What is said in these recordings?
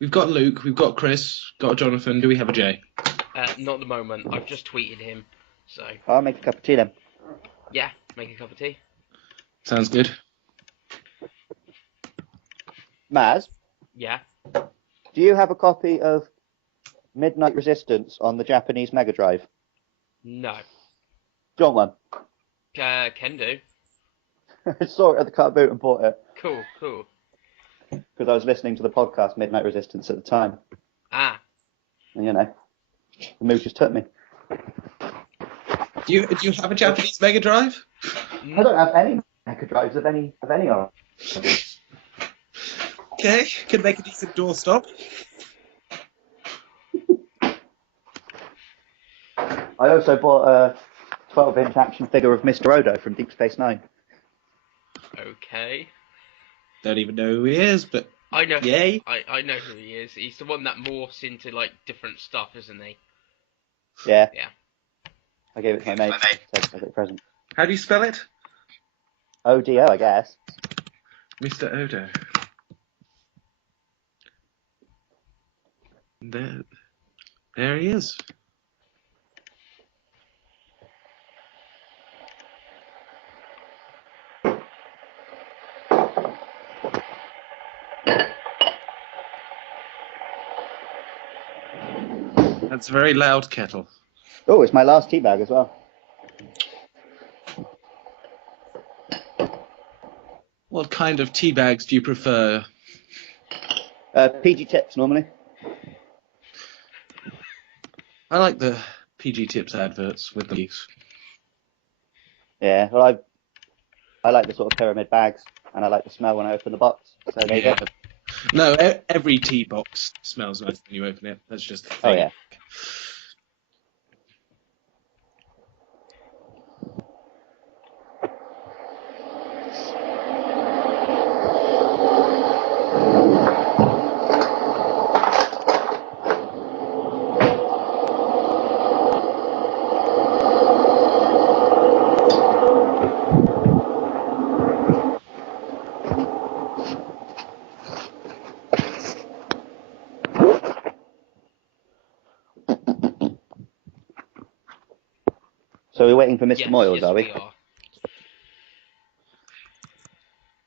We've got Luke, we've got Chris, got Jonathan. Do we have a Jay? Not at the moment. I've just tweeted him, so I'll make a cup of tea then. yeah, make a cup of tea. Sounds good. Maz, Yeah. do you have a copy of Midnight Resistance on the Japanese Mega Drive? No. Do you want one? Can do. I saw it at the car boot and bought it Cool. because I was listening to the podcast Midnight Resistance at the time. Ah. And, the mood just took me. Do you have a Japanese Mega Drive? I don't have any Mega Drives of any art. Okay, could make a decent doorstop. I also bought a 12-inch action figure of Mr. Odo from Deep Space Nine. Okay. Don't even know who he is, but I know. yay. I know who he is. He's the one that morphs into like different stuff, isn't he? Yeah. Yeah. I gave it to my mate as a present. How do you spell it? ODO, I guess. Mr. Odo. There he is. That's a very loud kettle. Oh, it's my last tea bag as well. What kind of tea bags do you prefer? PG Tips normally. I like the PG Tips adverts with the geeks. Yeah, well, I like the sort of pyramid bags, and I like the smell when I open the box. So there you go. No, every tea box smells nice when you open it. That's just the thing. Oh, yeah. So we're waiting for Mr. Moyles, are we? Yes, we are.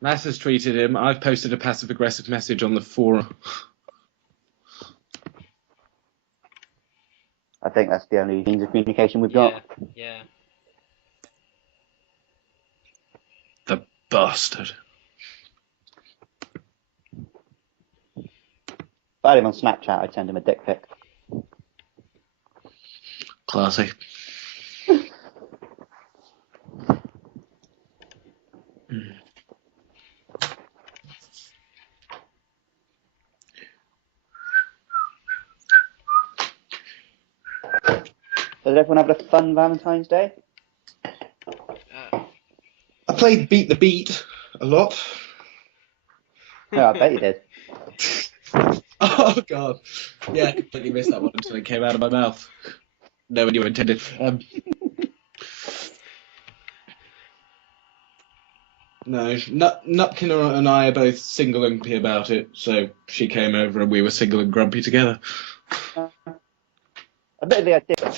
Mass has tweeted him. I've posted a passive-aggressive message on the forum. I think that's the only means of communication we've got. Yeah. The bastard. If I had him on Snapchat, I'd send him a dick pic. Classy. So did everyone have a fun Valentine's Day? I played Beat the Beat a lot. Yeah, I bet you did. Oh, God. Yeah, I completely missed that one until it came out of my mouth. No one you intended. No, Nutkin and I are both single and grumpy about it, so she came over and we were single and grumpy together. Admittedly, I did.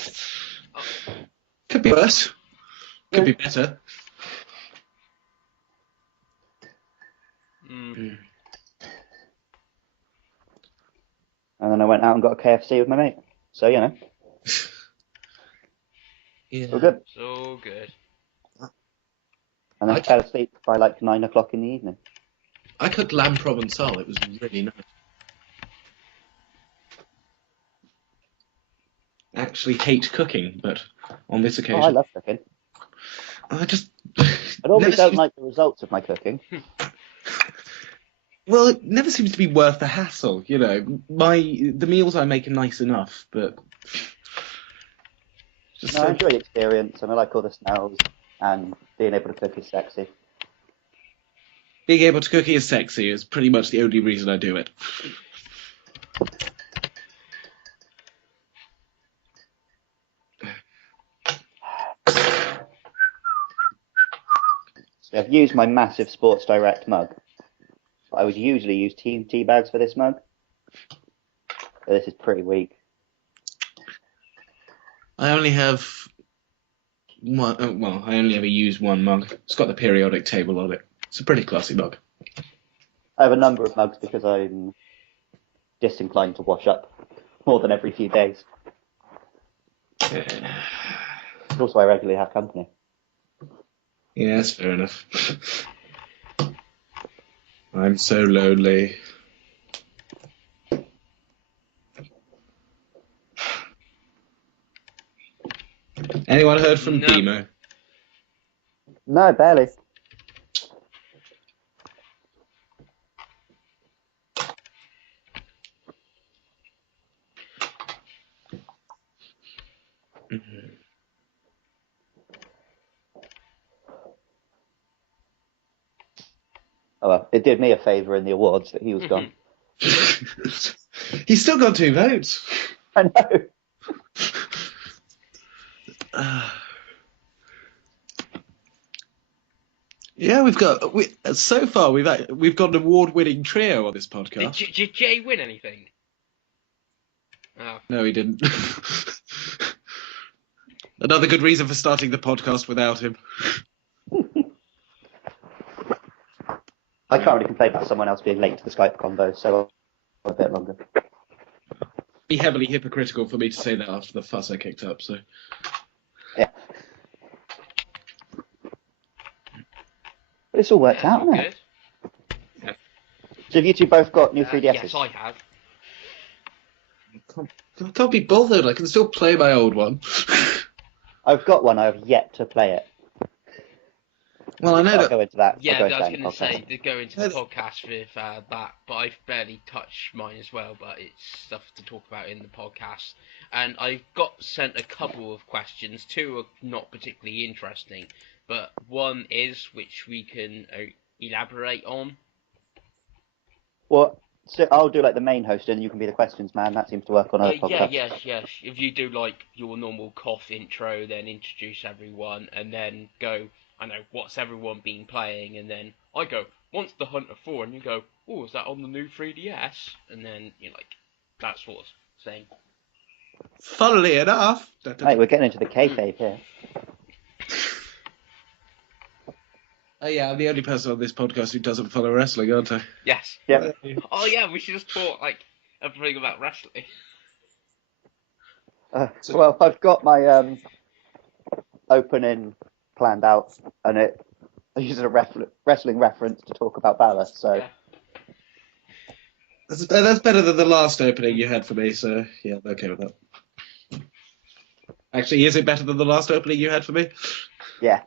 Could be worse. Could be better. Mm. And then I went out and got a KFC with my mate. So, Yeah. all good. So good. And then I fell asleep by like 9 o'clock in the evening. I cooked lamb provençal. It was really nice. Actually hate cooking, but on this occasion... Oh, I love cooking. I just... I normally never don't seems- like the results of my cooking. Well, it never seems to be worth the hassle, you know. The meals I make are nice enough, but... Just No, I enjoy the experience, and I like all the smells, and being able to cook is sexy. Being able to cook is sexy is pretty much the only reason I do it. So I've used my massive Sports Direct mug. But I would usually use tea bags for this mug. But this is pretty weak. I only have one. Well, I only ever use one mug. It's got the periodic table on it. It's a pretty classy mug. I have a number of mugs because I'm disinclined to wash up more than every few days. Yeah, But also, I regularly have company. yeah, that's fair enough. I'm so lonely. Anyone heard from No. Demo? No, barely. Oh well, it did me a favour in the awards that he was gone. He's still got 2 votes. I know. Yeah, so far we've got an award-winning trio on this podcast. Did Jay win anything? Oh. No, he didn't. Another good reason for starting the podcast without him. I can't really complain about someone else being late to the Skype combo, so a bit longer. It'd be heavily hypocritical for me to say that after the fuss I kicked up. So Yeah. But it's all worked out, hasn't it? Good. So have you two both got new 3DSs? Yes, I have. I can't be bothered. I can still play my old one. I've got one. I have yet to play it. Well, I know I'll that. go into that. Yeah, I'll go I was into going to that in say podcast. to go into the podcast with that, but I've barely touched mine as well. But it's stuff to talk about in the podcast, and I've got sent a couple of questions. 2 are not particularly interesting, but one is which we can elaborate on. Well, so I'll do like the main host, and you can be the questions man. That seems to work on other podcasts. Yes. If you do like your normal cough intro, then introduce everyone, and then go, I know, what's everyone been playing, and then I go, Monster Hunter 4, and you go, oh, is that on the new 3DS? And then you're like, that sort of thing. Funnily enough. Mate, we're getting into the kayfabe here. Oh yeah, I'm the only person on this podcast who doesn't follow wrestling, aren't I? Yes. Yeah. Oh yeah, we should just talk like everything about wrestling. Well, I've got my opening planned out, and it uses a wrestling reference to talk about Balor. So Yeah. That's better than the last opening you had for me. So yeah, I'm okay with that. Actually, is it better than the last opening you had for me? yeah,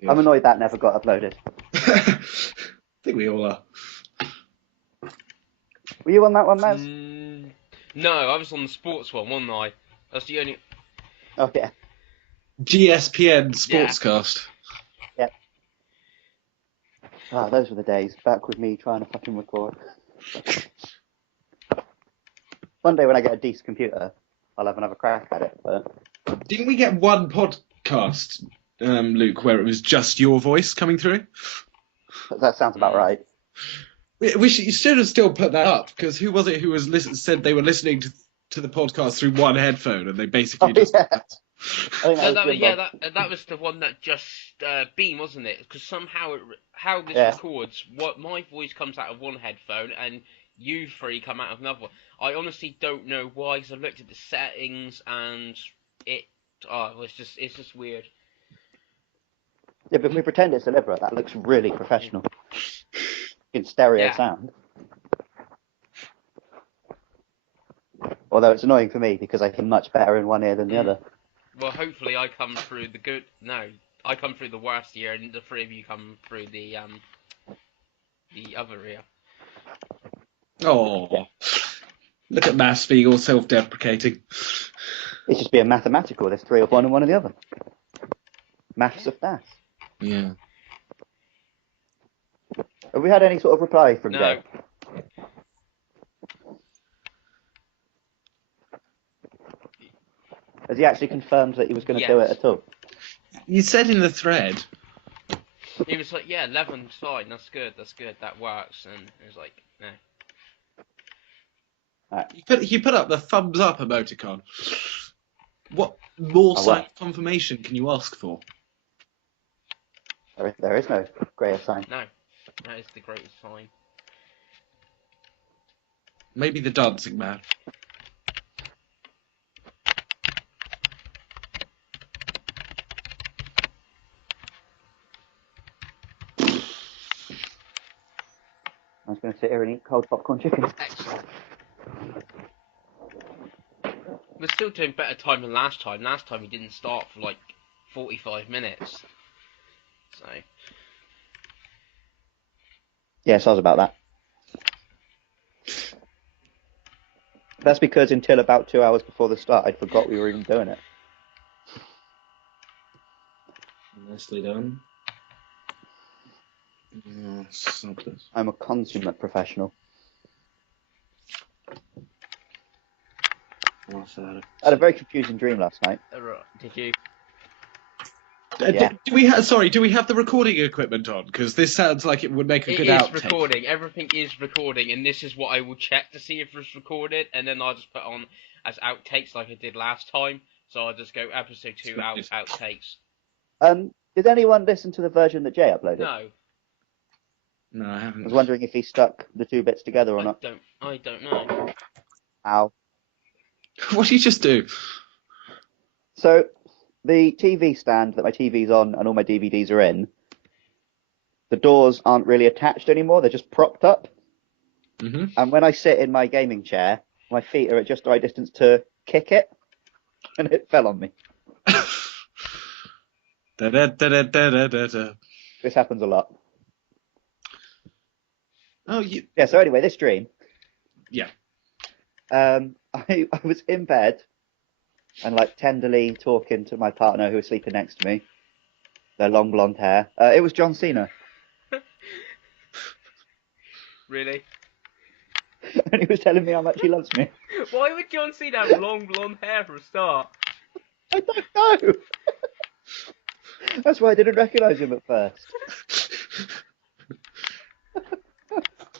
Good. I'm annoyed that never got uploaded. I think we all are. Were you on that one, Maz? No, I was on the sports one, wasn't I? That's the only. Oh yeah. GSPN Sportscast. Yeah. Ah, those were the days. Back with me trying to fucking record. One day when I get a decent computer, I'll have another crack at it. But Didn't we get one podcast, Luke, where it was just your voice coming through? that sounds about right. We should have still put that up, because who was it who was said they were listening to the podcast through one headphone, and they basically just... Yeah. I think That was the one that just beam, wasn't it? Because somehow how this Yeah. records, what my voice comes out of one headphone and you 3 come out of another one. I honestly don't know why. Because I've looked at the settings and it's just weird. Yeah, but if we pretend it's deliberate, that looks really professional. In stereo Yeah. sound. Although it's annoying for me because I hear much better in one ear than the other. Well, hopefully I come through the good. No, I come through the worst ear, and the 3 of you come through the other ear. Oh, Yeah. Look at Mass being all self-deprecating. It's just being mathematical. There's 3 of one and 1 of the other. Maths of that. Yeah. Have we had any sort of reply from No. Jay? Has he actually confirmed that he was going to do it Yes. at all? You said in the thread. He was like, yeah, 11's fine, that's good, that works, and it was like, no. He put up the thumbs up emoticon. What more sign of confirmation can you ask for? There is no greater sign. No, that is the greatest sign. Maybe the dancing man. I was going to sit here and eat cold popcorn chicken. Excellent. We're still doing better time than last time. Last time he didn't start for like 45 minutes. So. Yes, I was about that. That's because until about 2 hours before the start, I forgot we were even doing it. Nicely done. Oh, something. I'm a consummate professional. Oh, I had a very confusing dream last night. Did you? Yeah. Do we have the recording equipment on? Because this sounds like it would make a good outtake. It is recording. Everything is recording, and this is what I will check to see if it's recorded, and then I'll just put on as outtakes like I did last time. So I'll just go episode 2 outtakes. Did anyone listen to the version that Jay uploaded? No. No, I haven't. I was wondering if he stuck the two bits together or not. I don't know. Ow. What did you just do? So, the TV stand that my TV's on and all my DVDs are in, the doors aren't really attached anymore, they're just propped up. Mm-hmm. And when I sit in my gaming chair, my feet are at just the right distance to kick it, and it fell on me. Da-da-da-da-da-da-da. This happens a lot. Oh, you... Yeah, so anyway, this dream. Yeah. I was in bed and like tenderly talking to my partner who was sleeping next to me. Their long blonde hair. It was John Cena. Really? And he was telling me how much he loves me. Why would John Cena have long blonde hair for a start? I don't know. That's why I didn't recognise him at first.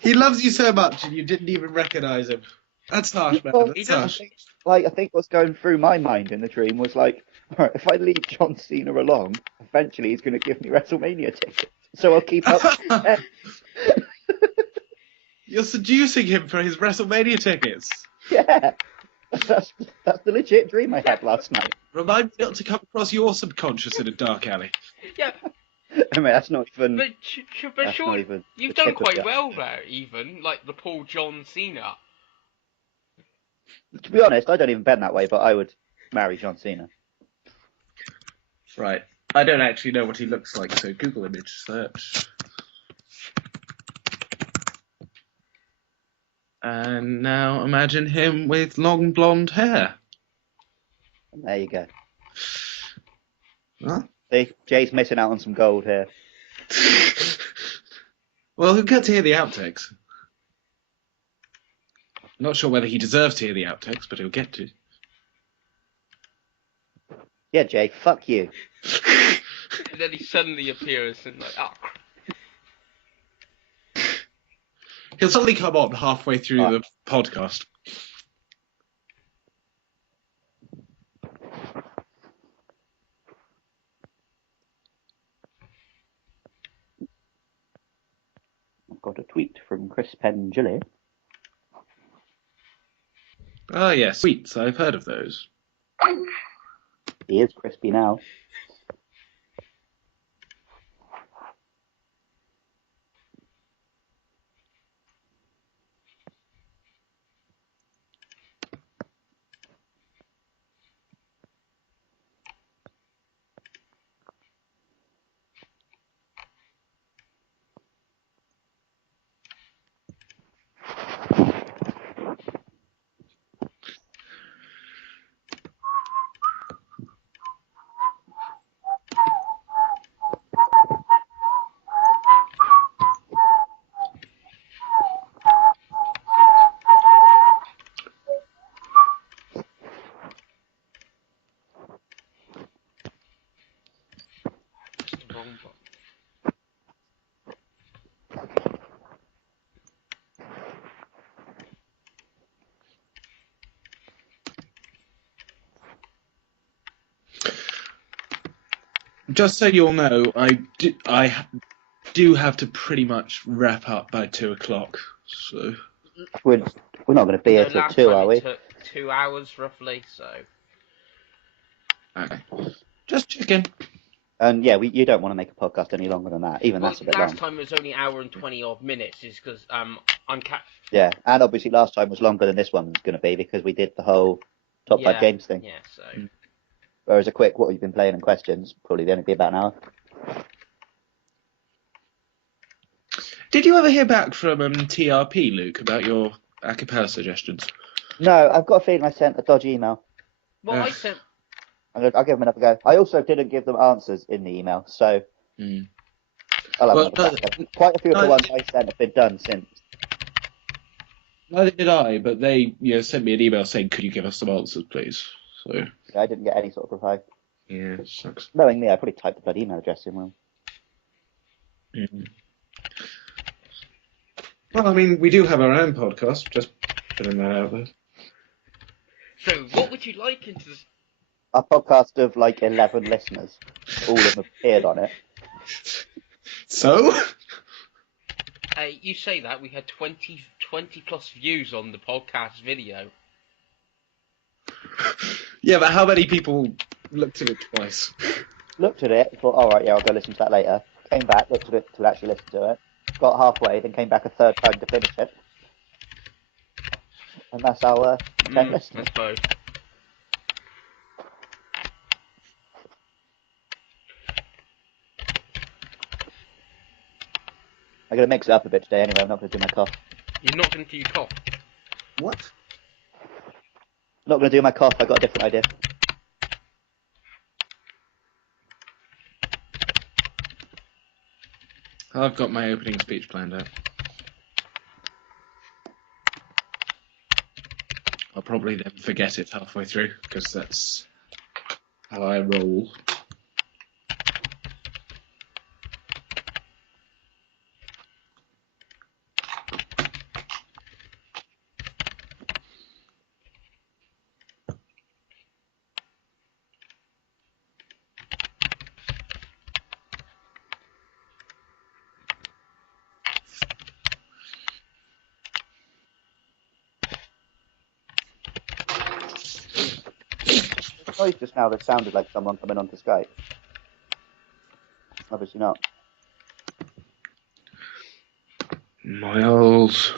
He loves you so much and you didn't even recognise him. That's harsh, man. Well, That's harsh. I think what's going through my mind in the dream was like, all right, if I leave John Cena along, eventually he's going to give me WrestleMania tickets. So I'll keep up. You're seducing him for his WrestleMania tickets. Yeah. That's the legit dream I had last night. Remind me not to come across your subconscious in a dark alley. Yeah. I mean, that's not even... But sure, you've done quite well there, even. Like the Paul John Cena. To be honest, I don't even bend that way, but I would marry John Cena. Right. I don't actually know what he looks like, so Google image search. And now imagine him with long blonde hair. And there you go. Huh? See, Jay's missing out on some gold here. Well, he'll get to hear the outtakes. I'm not sure whether he deserves to hear the outtakes, but he'll get to. Yeah, Jay, fuck you. And then he suddenly appears and like, oh. He'll suddenly come on halfway through the podcast. I've got a tweet from Chris Pengilly. Oh, yes, sweets. I've heard of those. He is crispy now. just so you'll know, I do have to pretty much wrap up by 2:00. So We're not going to be here till last 2, time are we? it took 2 hours roughly, so. okay, just checking. And yeah, you don't want to make a podcast any longer than that. Even Well, that's a bit last long. time it was only 1 hour and 20 odd minutes, is because Yeah, and obviously last time was longer than this one was going to be because we did the whole top 5 games thing. Yeah, so. Whereas a quick what have you been playing and questions probably only be about an hour. Did you ever hear back from TRP, Luke, about your acapella suggestions? No, I've got a feeling I sent a dodgy email. Well, I sent. I'll give them another go. I also didn't give them answers in the email, so I'll have another crack. Quite a few of the ones I sent have been done since. Neither did I, but they sent me an email saying, "Could you give us some answers, please?" So I didn't get any sort of reply. yeah, it sucks. Knowing me, I probably typed the bloody email address in wrong. Well, I mean, we do have our own podcast. Just putting that out there. So, what would you like into this? A podcast of like 11 listeners. All of them appeared on it. So? You say that, we had 20 plus views on the podcast video. Yeah, but how many people looked at it twice? Looked at it, thought, alright, yeah, I'll go listen to that later. Came back, looked at it to actually listen to it. Got halfway, then came back a third time to finish it. And that's our 10 listeners. I suppose. I'm going to mix it up a bit today anyway, I'm not going to do my cough. You're not going to do your cough? What? Not going to do my cough, I got a different idea. I've got my opening speech planned out. I'll probably then forget it halfway through, because that's how I roll. Noise just now that sounded like someone coming onto Skype. Obviously not. Miles.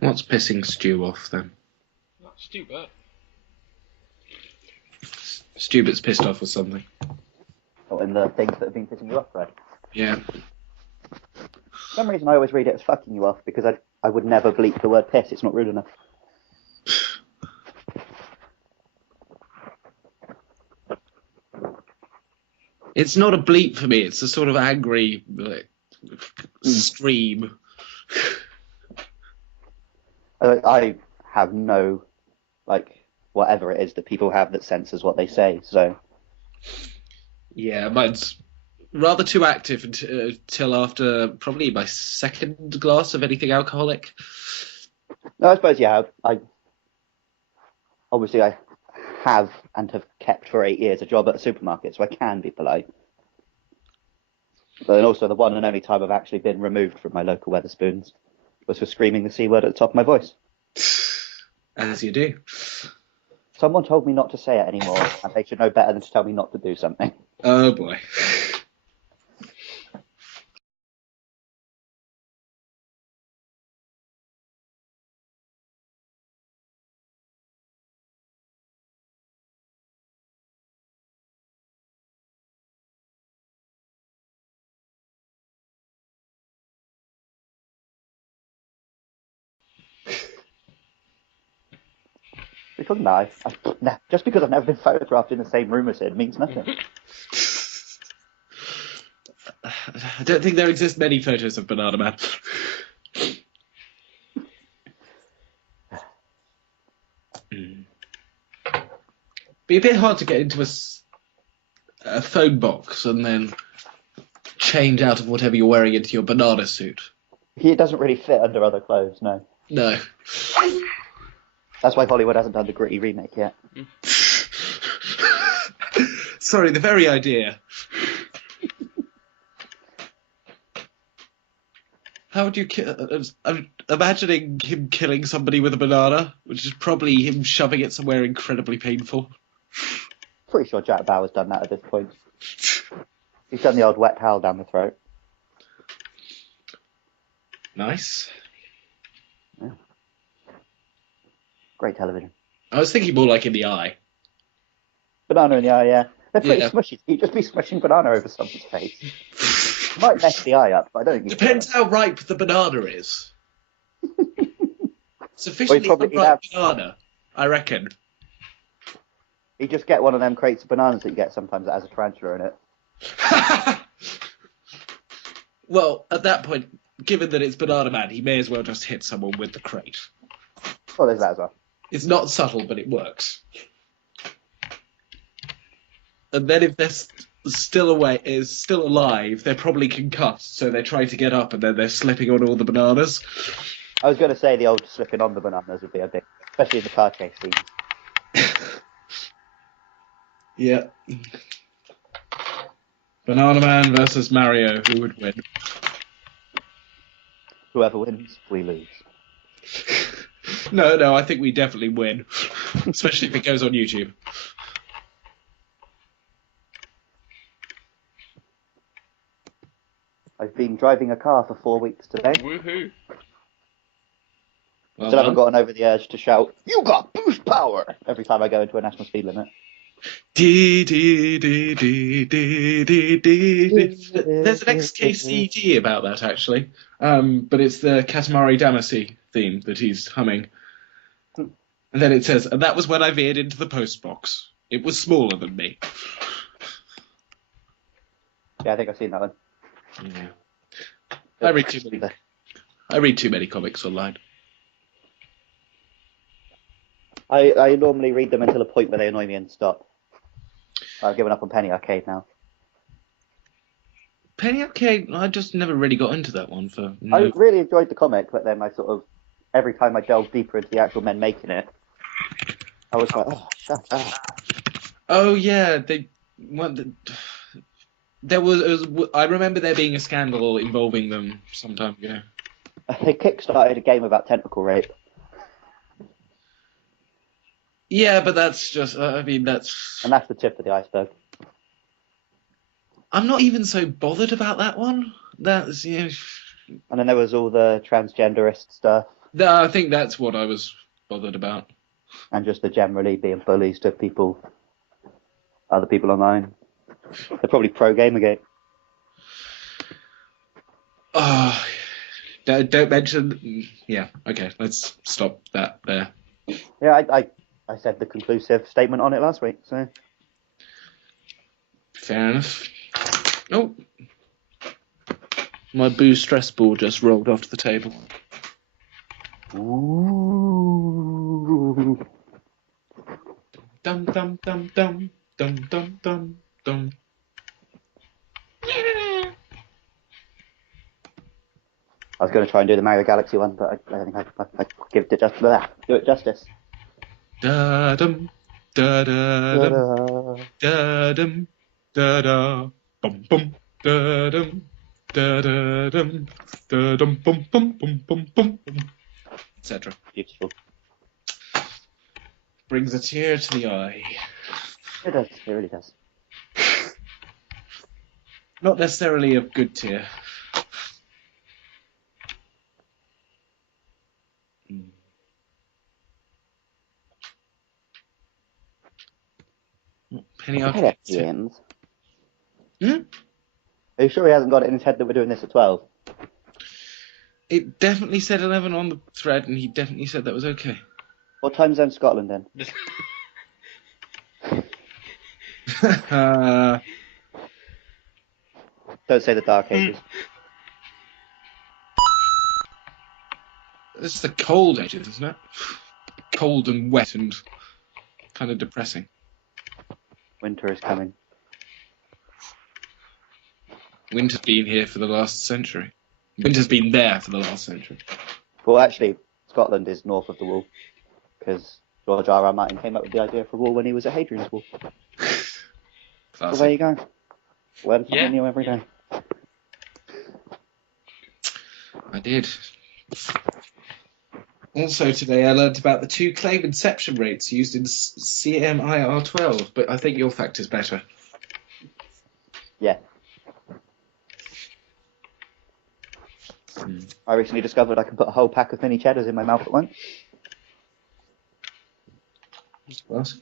What's pissing Stu off then? Not stupid. Stubert's pissed off with something. Or in the things that have been pissing you off, Fred. Yeah. For some reason I always read it as fucking you off because I would never bleep the word piss, it's not rude enough. It's not a bleep for me, it's a sort of angry scream. I have no, whatever it is that people have that censors what they say, so... Yeah, mine's rather too active until after probably my second glass of anything alcoholic. No, I suppose, yeah, I have and have kept for 8 years a job at a supermarket, so I can be polite. But then also the one and only time I've actually been removed from my local Wetherspoons was for screaming the C word at the top of my voice. As you do. Someone told me not to say it anymore, and they should know better than to tell me not to do something. Oh boy. What are you talking about? Nah, just because I've never been photographed in the same room as him means nothing. I don't think there exist many photos of Banana Man. Be a bit hard to get into a phone box and then change out of whatever you're wearing into your banana suit. It doesn't really fit under other clothes, no. No. That's why Hollywood hasn't done the gritty remake yet. Sorry, the very idea. How would you kill... I'm imagining him killing somebody with a banana, which is probably him shoving it somewhere incredibly painful. Pretty sure Jack Bauer's done that at this point. He's done the old wet towel down the throat. Nice. Yeah. Great television. I was thinking more like in the eye. Banana in the eye, yeah. They're pretty Yeah. smushy. You'd just be smushing banana over someone's face. Might mess the eye up, but I don't think you Depends how ripe the banana is. Sufficiently probably unripe banana, I reckon. You just get one of them crates of bananas that you get sometimes that has a tarantula in it. Well, at that point, given that it's Banana Man, he may as well just hit someone with the crate. Well, there's that as well. It's not subtle, but it works. And then if they're still alive, they're probably concussed, so they're trying to get up and then they're slipping on all the bananas. I was going to say the old slipping on the bananas would be a bit, especially in the car chase scene. Yeah. Banana Man versus Mario, who would win? Whoever wins, we lose. No, I think we definitely win. Especially if it goes on YouTube. I've been driving a car for 4 weeks today. Woohoo! Well Still haven't done. gotten over the urge to shout, "You got boost power!" every time I go into a national speed limit. Dee, dee, dee, dee, dee, dee, dee. There's an XKCD about that, actually. But it's the Katamari Damacy theme that he's humming. And then it says, and that was when I veered into the post box. It was smaller than me. Yeah, I think I've seen that one. Yeah. I read too many comics online. I normally read them until a point where they annoy me and stop. I've given up on Penny Arcade now. Penny Arcade, I just never really got into that one for. I really enjoyed the comic, but then I sort of, every time I delved deeper into the actual men making it, I was like, oh, shut up. Oh yeah, I remember there being a scandal involving them some time ago. They kickstarted a game about tentacle rape. Yeah, but that's just. That's. And that's the tip of the iceberg. I'm not even so bothered about that one. That's And then there was all the transgenderist stuff. No, I think that's what I was bothered about. And just the generally being bullies to other people online. They're probably pro Gamergate. Oh, don't mention. Yeah, okay, let's stop that there. Yeah, I said the conclusive statement on it last week, so. Fair enough. Oh, my boo stress ball just rolled off the table. Ooh. Dum dum dum dum dum dum dum dum. I was going to try and do the Mario Galaxy one, but I don't think I give it justice. Da dum da da dum da dum da da bum bum da dum da da dum da dum bum bum bum bum bum etc. Beautiful. Brings a tear to the eye. It does. It really does. Not necessarily a good tear. Penny Arcade. James. Hmm? Are you sure he hasn't got it in his head that we're doing this at 12? It definitely said 11 on the thread, and he definitely said that was okay. What time zone Scotland then? Don't say the Dark Ages. It's the cold ages, isn't it? Cold and wet and kind of depressing. Winter is coming. Winter's been here for the last century. Winter's been there for the last century. Well, actually, Scotland is north of the wall, because George R.R. Martin came up with the idea for a wall when he was at Hadrian's Wall. So there you go. Learn something new every day. I did. Also today I learned about the two claim inception rates used in CMIR12, but I think your fact is better. Yeah. I recently discovered I can put a whole pack of mini cheddars in my mouth at once. What?